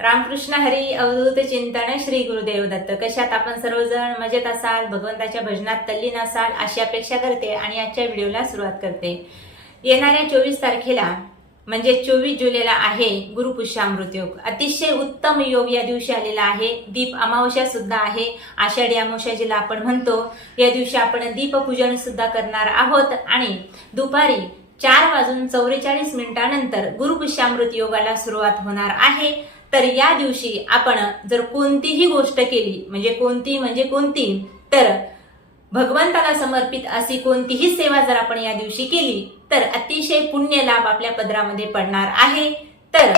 रामकृष्ण हरी अवधूत चिंतन श्री गुरुदेव दत्त. कशात आपण सर्वजण मजेत असाल भगवंताच्या भजनात तल्लीन असाल अशी अपेक्षा करते आणि आजच्या व्हिडिओला सुरुवात करते. येणाऱ्या चोवीस तारखेला म्हणजे चोवीस जुलैला आहे गुरुपुष्यामृत योग. अतिशय उत्तम योग या दिवशी आलेला आहे. दीप अमावस्या सुद्धा आहे. आषाढी अमावस्या जिला आपण म्हणतो या दिवशी आपण दीपपूजन सुद्धा करणार आहोत. आणि दुपारी चार वाजून चौवेचाळीस मिनिटानंतर गुरुपुष्यामृत योगाला सुरुवात होणार आहे. तर या दिवशी आपण जर कोणतीही गोष्ट केली म्हणजे कोणती म्हणजे कोणती तर भगवंताला समर्पित अशी कोणतीही सेवा जर आपण या दिवशी केली तर अतिशय पुण्य लाभ आपल्या पदरामध्ये पडणार आहे. तर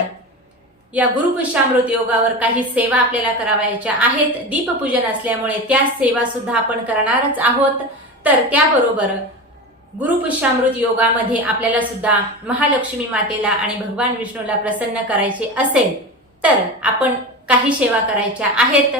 या गुरुपुष्यामृत योगावर काही सेवा आपल्याला करावायच्या आहेत. दीपपूजन असल्यामुळे त्या सेवा सुद्धा आपण करणारच आहोत. तर त्याबरोबर गुरुपुष्यामृत योगामध्ये आपल्याला सुद्धा महालक्ष्मी मातेला आणि भगवान विष्णूला प्रसन्न करायचे असेल तर आपण काही सेवा करायच्या आहेत.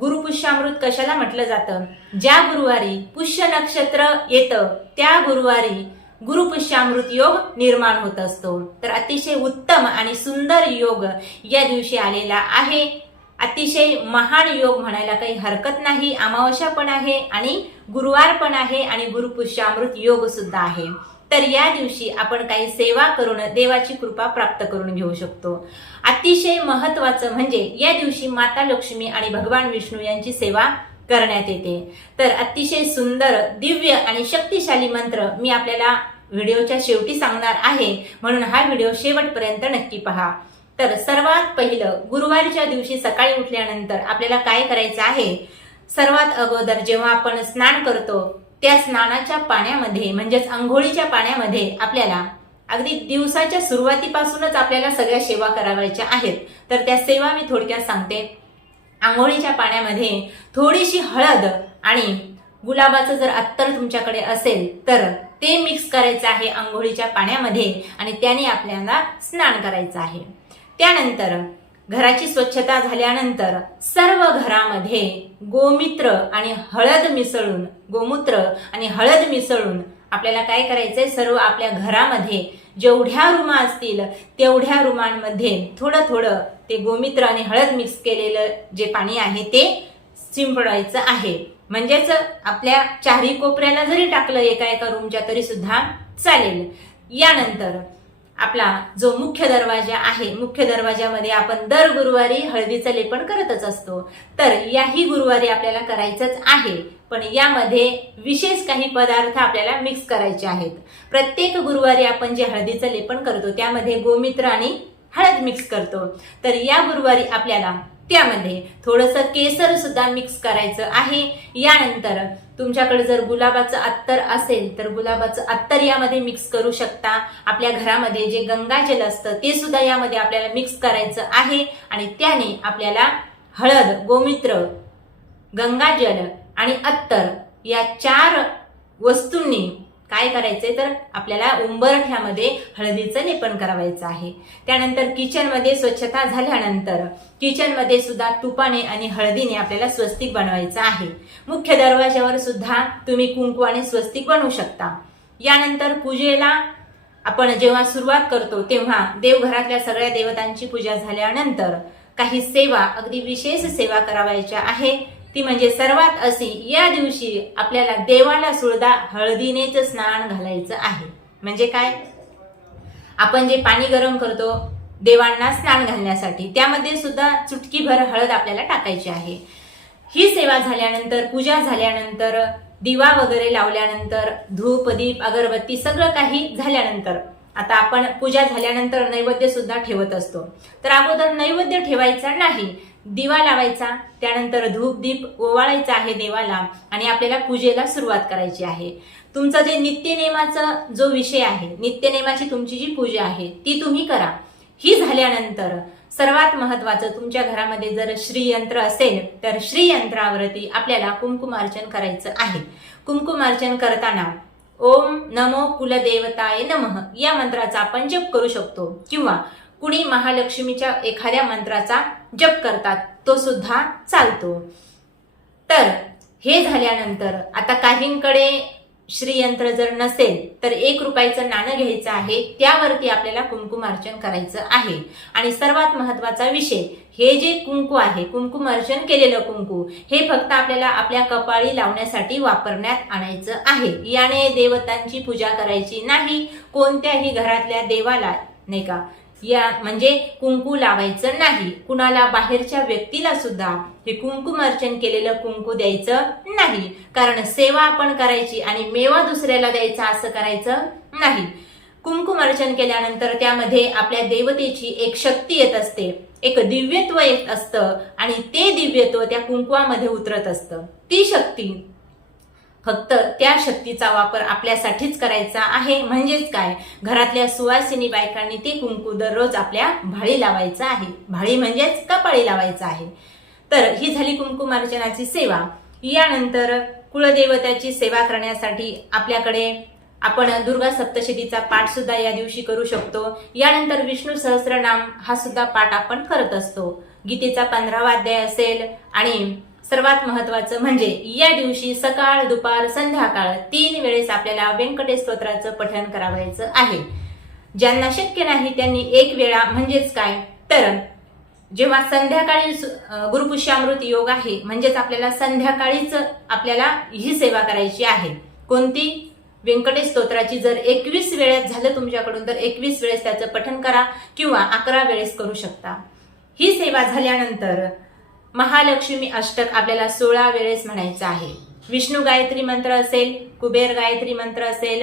गुरुपुष्यामृत कशाला म्हटलं जातं? ज्या गुरुवारी पुष्य नक्षत्र येतं त्या गुरुवारी गुरुपुष्यामृत योग निर्माण होत असतो. तर अतिशय उत्तम आणि सुंदर योग या दिवशी आलेला आहे. अतिशय महान योग म्हणायला काही हरकत नाही. अमावस्या पण आहे आणि गुरुवार पण आहे आणि गुरुपुष्यामृत योग सुद्धा आहे. तर या दिवशी आपण काही सेवा करून देवाची कृपा प्राप्त करून घेऊ शकतो. अतिशय महत्वाचं म्हणजे या दिवशी माता लक्ष्मी आणि भगवान विष्णू यांची सेवा करण्यात येते. तर अतिशय सुंदर दिव्य आणि शक्तिशाली मंत्र मी आपल्याला व्हिडिओच्या शेवटी सांगणार आहे. म्हणून हा व्हिडिओ शेवटपर्यंत नक्की पहा. तर सर्वात पहिलं गुरुवारच्या दिवशी सकाळी उठल्यानंतर आपल्याला काय करायचं आहे? सर्वात अगोदर जेव्हा आपण स्नान करतो त्या स्नानाच्या पाण्यामध्ये म्हणजेच आंघोळीच्या पाण्यामध्ये आपल्याला अगदी दिवसाच्या सुरुवातीपासूनच आपल्याला सगळ्या सेवा करावायच्या आहेत. तर त्या सेवा मी थोडक्यात सांगते. आंघोळीच्या पाण्यामध्ये थोडीशी हळद आणि गुलाबाचं जर अत्तर तुमच्याकडे असेल तर ते मिक्स करायचं आहे आंघोळीच्या पाण्यामध्ये आणि त्याने आपल्याला स्नान करायचं आहे. त्यानंतर घराची स्वच्छता झाल्यानंतर सर्व घरामध्ये गोमित्र आणि हळद मिसळून गोमूत्र आणि हळद मिसळून आपल्याला काय करायचंय? सर्व आपल्या घरामध्ये जेवढ्या रुमा असतील तेवढ्या रुमांमध्ये थोडं थोडं ते गोमित्र आणि हळद मिक्स केलेलं जे पाणी आहे ते शिंपडायचं आहे. म्हणजेच आपल्या चारी कोपऱ्याला जरी टाकलं एका एका रूमच्या तरी सुद्धा चालेल. यानंतर आपला जो मुख्य दरवाजा आहे मुख्य दरवाजामध्ये आपण दर गुरुवारी हळदीचं लेपन करतच असतो. तर याही गुरुवारी आपल्याला करायचंच आहे पण यामध्ये विशेष काही पदार्थ आपल्याला मिक्स करायचे आहेत. प्रत्येक गुरुवारी आपण जे हळदीचं लेपन करतो त्यामध्ये गोमित्र आणि हळद मिक्स करतो. तर या गुरुवारी आपल्याला त्यामध्ये थोडंसं केसर सुद्धा मिक्स करायचं आहे. यानंतर तुमच्याकडे जर गुलाबाचं अत्तर असेल तर गुलाबाचं अत्तर यामध्ये मिक्स करू शकता. आपल्या घरामध्ये जे गंगाजल असतं ते सुद्धा यामध्ये आपल्याला मिक्स करायचं आहे. आणि त्याने आपल्याला हळद गोमित्र गंगाजल आणि अत्तर या चार वस्तूंनी काय करायचंय तर आपल्याला उंबरठ्यामध्ये हळदीचं लेपन करावायचं आहे. त्यानंतर किचनमध्ये स्वच्छता झाल्यानंतर किचनमध्ये सुद्धा तुपाने आणि हळदीने आपल्याला स्वस्तिक बनवायचं आहे. मुख्य दरवाजावर सुद्धा तुम्ही कुंकवाने स्वस्तिक बनवू शकता. यानंतर पूजेला आपण जेव्हा सुरुवात करतो तेव्हा देवघरातल्या सगळ्या देवतांची पूजा झाल्यानंतर काही सेवा अगदी विशेष सेवा करावायच्या आहे. ती म्हणजे सर्वात अशी या दिवशी आपल्याला देवाला सुद्धा हळदीनेच स्नान घालायचं आहे. म्हणजे काय? आपण जे पाणी गरम करतो देवांना स्नान घालण्यासाठी त्यामध्ये सुद्धा चुटकीभर हळद आपल्याला टाकायची आहे. ही सेवा झाल्यानंतर पूजा झाल्यानंतर दिवा वगैरे लावल्यानंतर धूप दीप अगरबत्ती सगळं काही झाल्यानंतर आता आपण पूजा झाल्यानंतर नैवेद्य सुद्धा ठेवत असतो. तर अगोदर नैवेद्य ठेवायचा नाही दिवा लावायचा त्यानंतर धूप दीप ओवाळायचा आहे देवाला आणि आपल्याला पूजेला सुरुवात करायची आहे. तुमचं जे नित्यनेमाचा जो विषय आहे नित्यनेमाची तुमची जी पूजा आहे ती तुम्ही करा. ही झाल्यानंतर सर्वात महत्वाचं तुमच्या घरामध्ये जर श्रीयंत्र असेल तर श्रीयंत्रावरती आपल्याला कुंकुमार्चन करायचं आहे. कुंकुमार्चन करताना ओम नमो कुलदेवताय नमः या मंत्राचा आपण जप करू शकतो. किंवा कुणी महालक्ष्मीच्या एखाद्या मंत्राचा जप करतात तो सुद्धा चालतो. तर हे झाल्यानंतर आता काहींकडे श्रीयंत्र जर नसेल तर एक रुपयाचं नाणं घ्यायचं आहे त्यावरती आपल्याला कुंकुमार्चन करायचं आहे. आणि सर्वात महत्त्वाचा विषय हे जे कुंकू आहे कुंकुमार्चन केलेलं कुंकू हे फक्त आपल्याला आपल्या कपाळी लावण्यासाठी वापरण्यात आणायचं आहे. याने देवतांची पूजा करायची नाही कोणत्याही घरातल्या देवाला नाही का? या म्हणजे कुंकू लावायचं नाही. कुणाला बाहेरच्या व्यक्तीला सुद्धा हे कुंकुमार्चन केलेलं कुंकू द्यायचं नाही. कारण सेवा आपण करायची आणि मेवा दुसऱ्याला द्यायचा असं करायचं नाही. कुंकुमार्चन केल्यानंतर त्यामध्ये आपल्या देवतेची एक शक्ती येत असते. एक दिव्यत्व येत असतं आणि ते दिव्यत्व त्या कुंकुवामध्ये उतरत असतं. ती शक्ती फक्त त्या शक्तीचा वापर आपल्यासाठीच करायचा आहे. म्हणजेच काय? घरातल्या सुवासिनी बायकांनी ते कुंकू दररोज आपल्या भाळी लावायचं आहे. भाळी म्हणजेच कपाळी लावायचं आहे. तर ही झाली कुंकुमार्चनाची सेवा. यानंतर कुळदेवताची सेवा करण्यासाठी आपल्याकडे आपण दुर्गा सप्तशतीचा पाठ सुद्धा या दिवशी करू शकतो. यानंतर विष्णू सहस्रनाम हा सुद्धा पाठ आपण करत असतो. गीतेचा पंधरावा अध्याय असेल आणि सर्वात महत्वाचं म्हणजे या दिवशी सकाळ दुपार संध्याकाळ तीन वेळेस आपल्याला व्यंकटेश स्तोत्राचं पठण करावायचं आहे. ज्यांना शक्य नाही त्यांनी एक वेळा म्हणजेच काय? तर जेव्हा संध्याकाळी गुरुपुष्यामृत योग आहे म्हणजेच आपल्याला संध्याकाळीच आपल्याला ही सेवा करायची आहे. कोणती? व्यंकटेश स्तोत्राची जर एकवीस वेळेस झालं तुमच्याकडून तर एकवीस वेळेस त्याचं पठण करा किंवा अकरा वेळेस करू शकता. ही सेवा झाल्यानंतर महालक्ष्मी अष्टक आपल्याला सोळा वेळेस म्हणायचं आहे. विष्णू गायत्री मंत्र असेल कुबेर गायत्री मंत्र असेल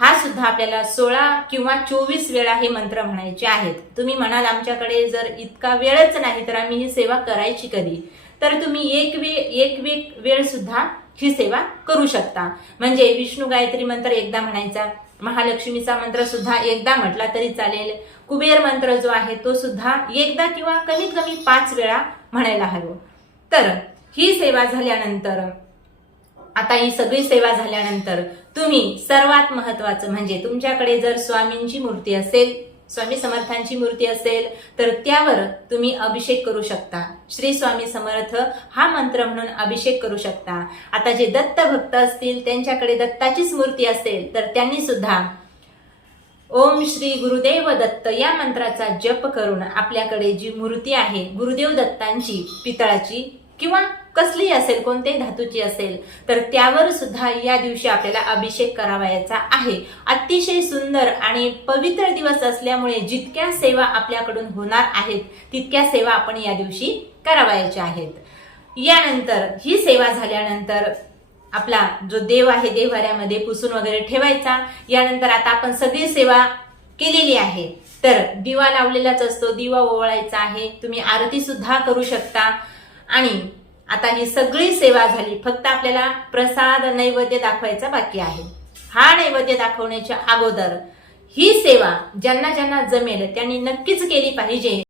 हा सुद्धा आपल्याला सोळा किंवा चोवीस वेळा हे मंत्र म्हणायचे आहेत. तुम्ही म्हणाल आमच्याकडे जर इतका वेळच नाही तर आम्ही ही सेवा करायची कधी? तर तुम्ही एक वे एक वे वेळ सुद्धा ही सेवा करू शकता. म्हणजे विष्णू गायत्री मंत्र एकदा म्हणायचा महालक्ष्मीचा मंत्र सुद्धा एकदा म्हटला तरी चालेल. कुबेर मंत्र जो आहे तो सुद्धा एकदा किंवा कमीत कमी पाच वेळा म्हणायला हवं. तर ही सेवा झाल्यानंतर आता ही सगळी सेवा झाल्यानंतर तुम्ही सर्वात महत्वाचं म्हणजे तुमच्याकडे जर स्वामींची मूर्ती असेल स्वामी समर्थांची मूर्ती असेल तर त्यावर तुम्ही अभिषेक करू शकता. श्री स्वामी समर्थ हा मंत्र म्हणून अभिषेक करू शकता. आता जे दत्त भक्त असतील त्यांच्याकडे दत्ताचीच मूर्ती असेल तर त्यांनी सुद्धा ओम श्री गुरुदेव दत्त या मंत्राचा जप करून आपल्याकडे जी मूर्ती आहे गुरुदेव दत्तांची पितळाची किंवा कसली असेल कोणत्याही धातूची असेल तर त्यावर सुद्धा या दिवशी आपल्याला अभिषेक करावायचा आहे. अतिशय सुंदर आणि पवित्र दिवस असल्यामुळे जितक्या सेवा आपल्याकडून होणार आहेत तितक्या सेवा आपण या दिवशी करावायच्या आहेत. यानंतर ही सेवा झाल्यानंतर आपला जो देव आहे देवाऱ्यामध्ये पुसून वगैरे ठेवायचा. यानंतर आता आपण सगळी सेवा केलेली आहे. तर दिवा लावलेलाच असतो दिवा ओवळायचा आहे. तुम्ही आरती सुद्धा करू शकता. आणि आता ही सगळी सेवा झाली. फक्त आपल्याला प्रसाद नैवेद्य दाखवायचा बाकी आहे. हा नैवेद्य दाखवण्याच्या अगोदर ही सेवा ज्यांना ज्यांना जमेल त्यांनी नक्कीच केली पाहिजे.